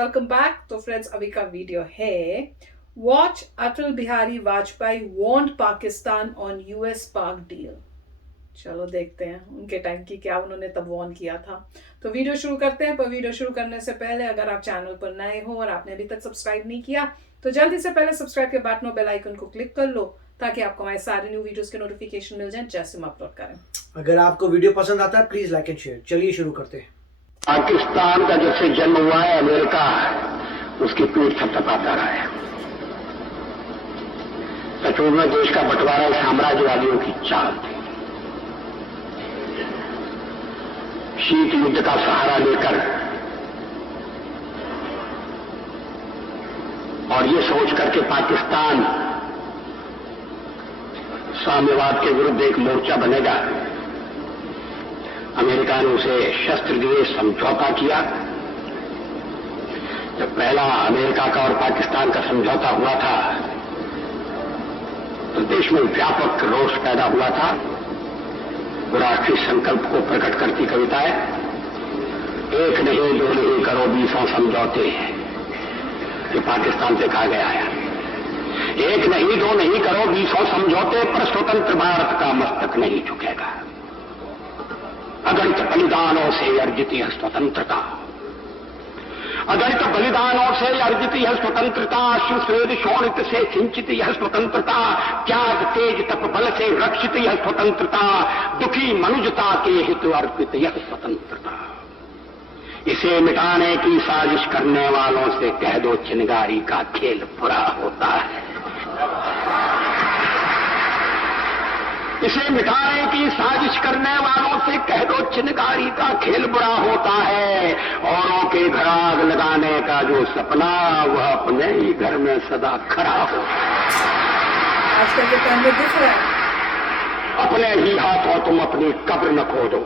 Welcome back. तो friends, अभी का वीडियो है watch Atal Bihari Vajpayee warned Pakistan on US पाक डील। चलो देखते हैं उनके टाइम की क्या उन्होंने तब वार्न किया था। तो वीडियो शुरू करते हैं, पर वीडियो शुरू करने से पहले अगर आप चैनल पर नए हो और आपने अभी तक सब्सक्राइब नहीं किया तो जल्दी से पहले सब्सक्राइब के बटन और बेल आइकन को क्लिक कर लो ताकि आपको हमारे सारे न्यू वीडियोस के नोटिफिकेशन मिल जाएं जैसे हम अपलोड करें। अगर आपको वीडियो पसंद आता है प्लीज लाइक एंड शेयर। चलिए शुरू करते हैं। पाकिस्तान का जब से जन्म हुआ है अमेरिका उसकी पीठ थपथपाता रहा है। सचमुच में देश का बंटवारा साम्राज्यवादियों की चाल थी। शीत युद्ध का सहारा लेकर और ये सोच करके पाकिस्तान साम्यवाद के विरुद्ध एक मोर्चा बनेगा, अमेरिका ने उसे शस्त्र दिए, समझौता किया। जब पहला अमेरिका का और पाकिस्तान का समझौता हुआ था तो देश में व्यापक रोष पैदा हुआ था। राष्ट्रीय संकल्प को प्रकट करती कविताएं, एक नहीं दो नहीं करो 20 समझौते, ये पाकिस्तान से कहा गया है। एक नहीं दो नहीं करो 20 समझौते पर स्वतंत्र भारत का मस्तक नहीं झुकेगा। अगणित बलिदानों से अर्जित यह स्वतंत्रता, अगणित बलिदानों से अर्जित यह स्वतंत्रता, अश्रुस्वेद शोणित से सिंचित यह स्वतंत्रता, त्याग तेज तप बल से रक्षित यह स्वतंत्रता, दुखी मनुजता के हित अर्पित यह स्वतंत्रता। इसे मिटाने की साजिश करने वालों से कह दो चिनगारी का खेल बुरा होता है। इसे मिटाने की साजिश करने वालों से कह दो चिनगारी का खेल बुरा होता है। औरों के घर आग लगाने का जो सपना वह अपने ही घर में सदा खड़ा हो। आजकल के टाइम में दिख रहा है। अपने ही हाथों तुम अपनी कब्र न खोदो,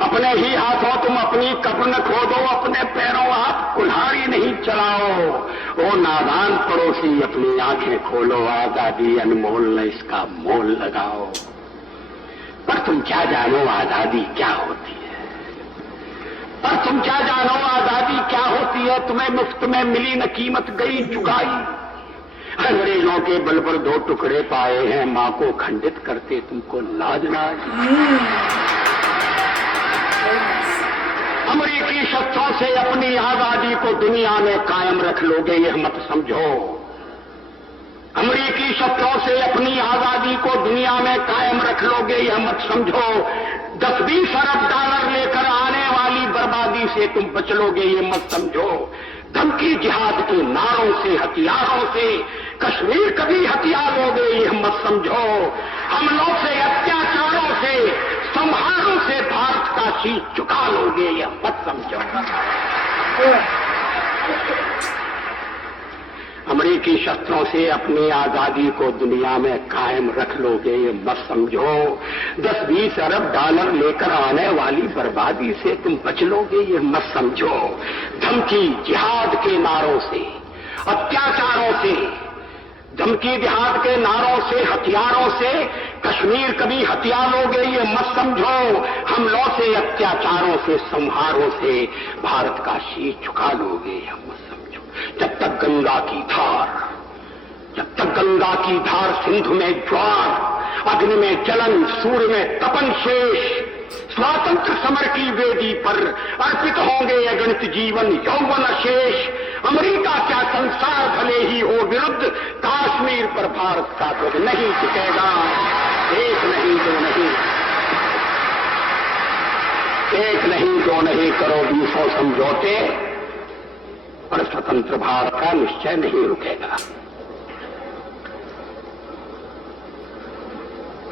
अपने ही हाथों तुम अपनी कब्र न खोदो, अपने पैरों आप कुल्हाड़ी नहीं चलाओ। ओ नादान पड़ोसी अपनी आंखें खोलो, आजादी अनमोल न इसका मोल लगाओ। पर तुम क्या जानो आजादी क्या होती है, पर तुम क्या जानो आजादी क्या होती है। तुम्हें मुफ्त में मिली न कीमत गई चुकाई। अंग्रेजों के बल पर 2 टुकड़े पाए हैं, मां को खंडित करते तुमको लाज ना आई। अमेरिकी शस्त्रों से अपनी आजादी को दुनिया में कायम रख लोगे यह मत समझो। अमेरिकी शस्त्रों से अपनी आजादी को दुनिया में कायम रख लोगे यह मत समझो। 10-20 अरब डॉलर लेकर आने वाली बर्बादी से तुम बच लोगे ये मत समझो। धमकी जिहाद के नारों से हथियारों से कश्मीर कभी हथियार लोगे यह मत समझो। हमलों से अत्याचारों से संहारों से भारत का शीश झुका लोगे यह मत समझो। अमेरिकी शस्त्रों से अपनी आजादी को दुनिया में कायम रख लोगे ये मत समझो। 10-20 अरब डॉलर लेकर आने वाली बर्बादी से तुम बच लोगे ये मत समझो। धमकी जिहाद के नारों से अत्याचारों से, धमकी जिहाद के नारों से हथियारों से कश्मीर कभी हथियार लोगे ये मत समझो। हमलों से अत्याचारों से संहारों से भारत का शीश झुका लोगे यह मत समझो। जब तक गंगा की धार, जब तक गंगा की धार सिंधु में ज्वार, अग्नि में जलन सूर्य में तपन शेष, स्वातंत्र समर की वेदी पर अर्पित होंगे अगणित जीवन यौवन शेष। अमेरिका क्या संसार भले ही हो विरुद्ध, कश्मीर पर भारत का ध्वज नहीं झुकेगा। एक नहीं दो नहीं, एक नहीं दो नहीं करो 20 समझौते पर स्वतंत्र भारत का निश्चय नहीं रुकेगा।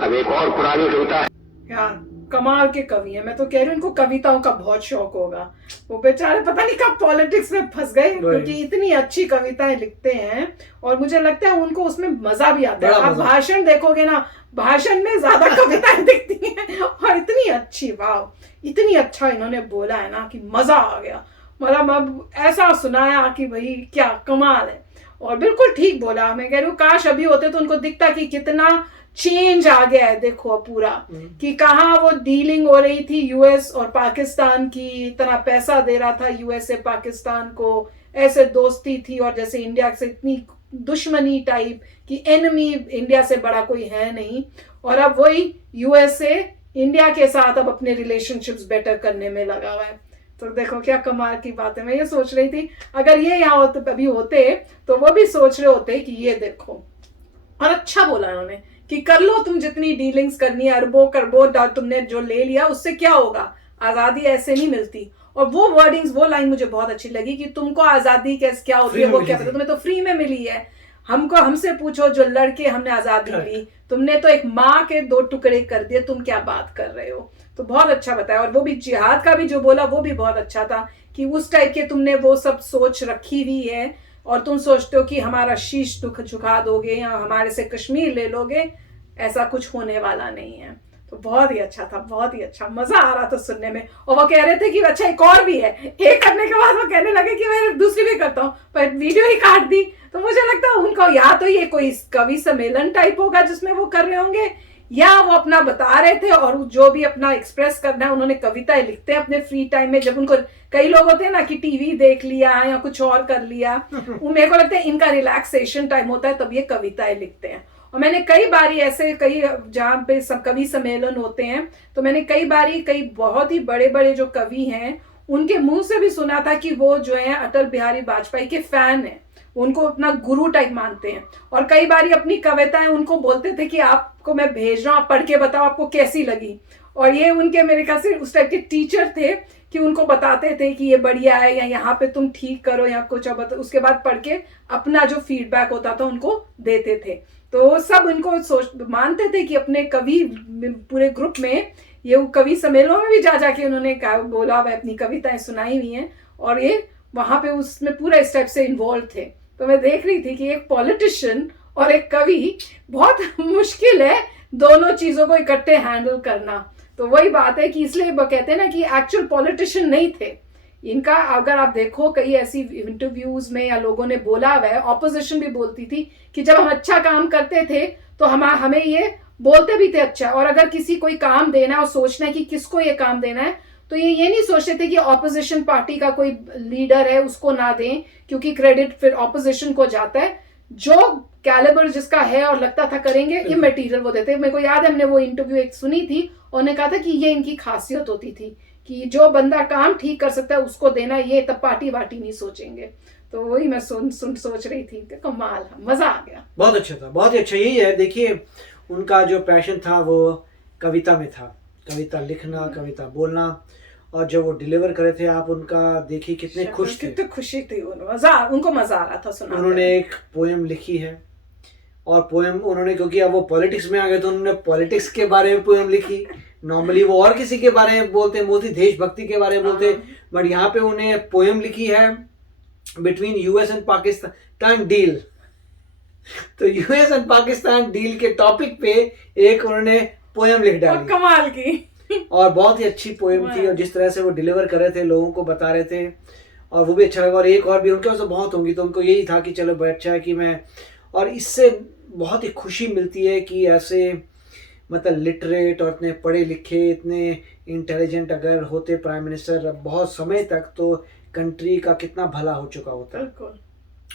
अब एक और पुरानी कविता है। यार कमाल के कवि है। मैं तो कह रही हूँ इनको कविताओं का बहुत शौक होगा। वो बेचारे पता नहीं कब पॉलिटिक्स में फंस गए, क्योंकि इतनी अच्छी कविताएं लिखते हैं और मुझे लगता है उनको उसमें मजा भी आता है। आप भाषण देखोगे ना, भाषण में ज्यादा कविताएं दिखती हैं और इतनी अच्छी, वाह इतनी अच्छा इन्होंने बोला है ना कि मजा आ गया। मतलब अब ऐसा सुनाया कि भाई क्या कमाल है। और बिल्कुल ठीक बोला। मैं कह रही हूँ काश अभी होते तो उनको दिखता कि कितना चेंज आ गया है, देखो अब पूरा कि कहाँ वो डीलिंग हो रही थी यूएस और पाकिस्तान की, इतना पैसा दे रहा था यूएसए पाकिस्तान को, ऐसे दोस्ती थी, और जैसे इंडिया से इतनी दुश्मनी टाइप कि एनिमी इंडिया से बड़ा कोई है नहीं, और अब वही यूएसए इंडिया के साथ अब अपने रिलेशनशिप्स बेटर करने में लगा हुआ है। तो देखो क्या कमाल की बात है। मैं ये सोच रही थी अगर ये यहाँ होते अभी होते तो वो भी सोच रहे होते कि ये देखो, और अच्छा बोला उन्होंने कि कर लो तुम जितनी डीलिंग्स करनी है, अरबों करबों तुमने जो ले लिया उससे क्या होगा, आजादी ऐसे नहीं मिलती। और वो वर्डिंग्स, वो लाइन मुझे बहुत अच्छी लगी कि तुमको आजादी कैसे क्या होती है वो क्या पता, तुम्हें तो फ्री में मिली है, हमसे पूछो जो लड़के हमने आजादी ली, तुमने तो एक माँ के 2 टुकड़े कर दिए, तुम क्या बात कर रहे हो। तो बहुत अच्छा बताया, और वो भी जिहाद का भी जो बोला वो भी बहुत अच्छा था कि उस टाइप के तुमने वो सब सोच रखी हुई है, और तुम सोचते हो कि हमारा शीश झुका दोगे या हमारे से कश्मीर ले लोगे, ऐसा कुछ होने वाला नहीं है। तो बहुत ही अच्छा था, बहुत ही अच्छा, मजा आ रहा था सुनने में। और वो कह रहे थे कि अच्छा एक और भी है, एक करने के बाद वो कहने लगे कि मैं दूसरी भी करता हूँ, पर वीडियो ही काट दी। तो मुझे लगता है उनको या तो ये कोई कवि सम्मेलन टाइप होगा जिसमें वो कर रहे होंगे, या वो अपना बता रहे थे और जो भी अपना एक्सप्रेस करना है, उन्होंने कविताएं लिखते हैं अपने फ्री टाइम में, जब उनको, कई लोग होते हैं ना कि टीवी देख लिया या कुछ और कर लिया, मेरे को लगता है इनका रिलैक्सेशन टाइम होता है तब ये कविताएं लिखते हैं। और मैंने कई बारी ऐसे कई जहाँ पे सब कवि सम्मेलन होते हैं, तो मैंने कई बारी कई बहुत ही बड़े बड़े जो कवि हैं उनके मुंह से भी सुना था कि वो जो है अटल बिहारी वाजपेयी के फैन हैं, उनको अपना गुरु टाइप मानते हैं, और कई बारी अपनी कविताएं उनको बोलते थे कि आपको मैं भेज रहा हूँ, आप पढ़ के बताओ आपको कैसी लगी। और ये उनके मेरे ख्याल से उस टाइप के टीचर थे कि उनको बताते थे कि ये बढ़िया है या यहाँ पे तुम ठीक करो या कुछ, उसके बाद पढ़ के अपना जो फीडबैक होता था उनको देते थे। तो सब इनको मानते थे कि अपने कवि पूरे ग्रुप में, ये कवि सम्मेलनों में भी जा जाके उन्होंने बोला हुआ अपनी कविताएं सुनाई हुई हैं, और ये वहां पे उसमें पूरा इस टाइप से इन्वॉल्व थे। तो मैं देख रही थी कि एक पॉलिटिशियन और एक कवि, बहुत मुश्किल है दोनों चीजों को इकट्ठे हैंडल करना। तो वही बात है कि इसलिए वो कहते हैं ना कि एक्चुअल पॉलिटिशियन नहीं थे इनका। अगर आप देखो कई ऐसी इंटरव्यूज में या लोगों ने बोला हुआ है, ऑपोजिशन भी बोलती थी कि जब हम अच्छा काम करते थे तो हमें ये बोलते भी थे अच्छा, और अगर किसी कोई काम देना और सोचना है कि किसको ये काम देना है, तो ये नहीं सोचते थे कि ऑपोजिशन पार्टी का कोई लीडर है उसको ना दें, क्योंकि क्रेडिट फिर ऑपोजिशन को जाता है। जो कैलिबर जिसका है और लगता था करेंगे, इमटेरियल वो देते। मेरे को याद है हमने वो इंटरव्यू एक सुनी थी, उन्होंने कहा था कि ये इनकी खासियत होती थी कि जो बंदा काम ठीक कर सकता है उसको देना, ये तब पार्टी वार्टी नहीं सोचेंगे। तो वही मैं सोच रही थी, कमाल, मजा आ गया। बहुत अच्छा था, बहुत ही अच्छा। यही है, देखिए उनका जो पैशन था वो कविता में था, कविता लिखना, कविता बोलना, और जब वो डिलीवर करे थे आप उनका देखिए कितने खुश थे, कितने खुशी थी, उनको मजा आ रहा था सुना। उन्होंने एक पोएम लिखी है, और पोएम उन्होंने, क्योंकि अब वो पॉलिटिक्स में आ गए तो उन्होंने पॉलिटिक्स के बारे में पोएम लिखी। नॉर्मली वो और किसी के बारे में बोलते, मोदी देशभक्ति के बारे में बोलते, बट यहाँ पे उन्हें पोएम लिखी है between US and Pakistan deal. तो यूएस एंड पाकिस्तान डील के टॉपिक पे एक उन्होंने पोएम लिख डाली, कमाल की, और बहुत ही अच्छी पोएम थी, और जिस तरह से वो डिलीवर कर रहे थे, लोगों को बता रहे थे, और वो भी अच्छा लगा। और एक और भी उनके पास बहुत होंगी, तो उनको यही था कि चलो अच्छा है कि मैं, और इससे बहुत ही खुशी मिलती है कि ऐसे मतलब लिटरेट और इतने पढ़े लिखे, इतने इंटेलिजेंट अगर होते प्राइम मिनिस्टर बहुत समय तक, तो कंट्री का कितना भला हो चुका होता है।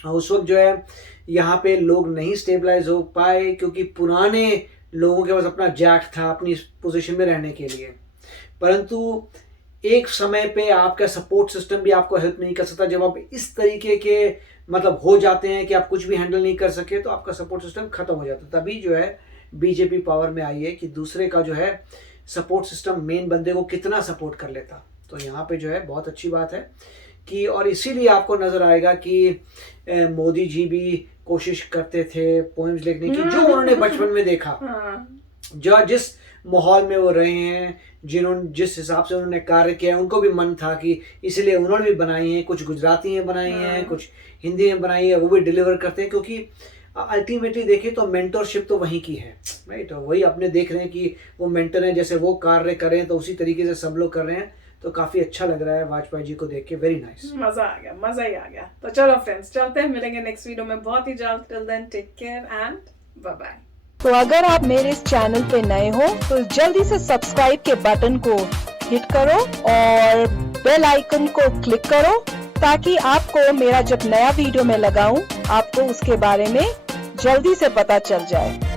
और उस वक्त जो है यहाँ पे लोग नहीं स्टेबलाइज हो पाए, क्योंकि पुराने लोगों के पास अपना जैक था अपनी पोजीशन में रहने के लिए, परंतु एक समय पे आपका सपोर्ट सिस्टम भी आपको हेल्प नहीं कर सकता। जब आप इस तरीके के मतलब हो जाते हैं कि आप कुछ भी हैंडल नहीं कर सके, तो आपका सपोर्ट सिस्टम खत्म हो जाता है। तभी जो है बीजेपी पावर में आई है कि दूसरे का जो है सपोर्ट सिस्टम मेन बंदे को कितना सपोर्ट कर लेता। तो यहाँ पे जो है बहुत अच्छी बात है कि, और इसीलिए आपको नजर आएगा कि मोदी जी भी कोशिश करते थे पोएम्स लिखने की, जो उन्होंने बचपन में देखा, जो जिस माहौल में वो रहे हैं, जिस हिसाब से उन्होंने कार्य किया, उनको भी मन था कि, इसलिए उन्होंने भी बनाई है, कुछ गुजराती में बनाई हैं, कुछ हिंदी में बनाई है, वो भी डिलीवर करते हैं। क्योंकि अल्टीमेटली देखें तो मेंटरशिप तो वहीं की है, राइट। और वही अपने देख रहे हैं कि वो मेंटर हैं, जैसे वो कार्य करें तो उसी तरीके से सब लोग कर रहे हैं। तो काफी अच्छा लग रहा है वाजपेयी जी को देख के, वेरी नाइस, मजा आ गया, मजा ही आ गया। तो चलो फ्रेंड्स, चलते हैं, मिलेंगे नेक्स्ट वीडियो में बहुत ही जल्द। Till then take care and bye bye. तो अगर आप मेरे इस चैनल पे नए हो तो जल्दी से सब्सक्राइब के बटन को हिट करो और बेल आइकन को क्लिक करो ताकि आपको मेरा जब नया वीडियो मैं लगाऊं आपको उसके बारे में जल्दी से पता चल जाए।